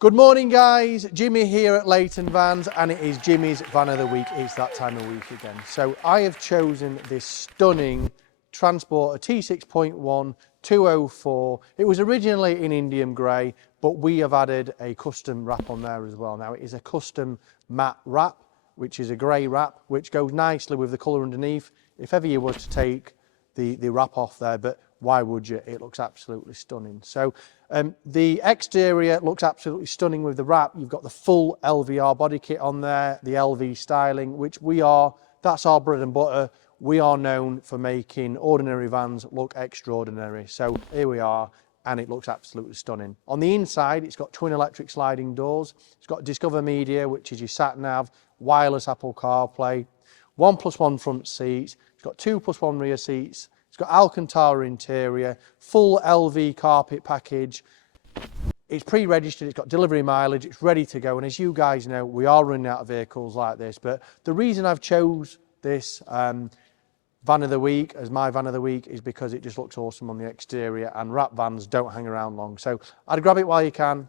Good morning guys, Jimmy here at Leighton Vans and it is Jimmy's Van of the Week. It's that time of week again. So I have chosen this stunning Transporter T6.1 204. It was originally in Indian grey, but we have added a custom wrap on there as well. Now it is a custom matte wrap, which is a grey wrap, which goes nicely with the colour underneath. If ever you were to take the wrap off there, but why would you? It looks absolutely stunning. So the exterior looks absolutely stunning with the wrap. You've got the full LVR body kit on there, the LV styling, which that's our bread and butter. We are known for making ordinary vans look extraordinary. So here we are, and it looks absolutely stunning. On the inside, it's got twin electric sliding doors. It's got Discover Media, which is your sat nav, wireless Apple CarPlay, 1+1 front seats. It's got 2+1 rear seats. It's got Alcantara interior, full LV carpet package. It's pre-registered, it's got delivery mileage, it's ready to go. And as you guys know, we are running out of vehicles like this. But the reason I've chose this Van of the Week as my Van of the Week is because it just looks awesome on the exterior, and wrap vans don't hang around long. So I'd grab it while you can.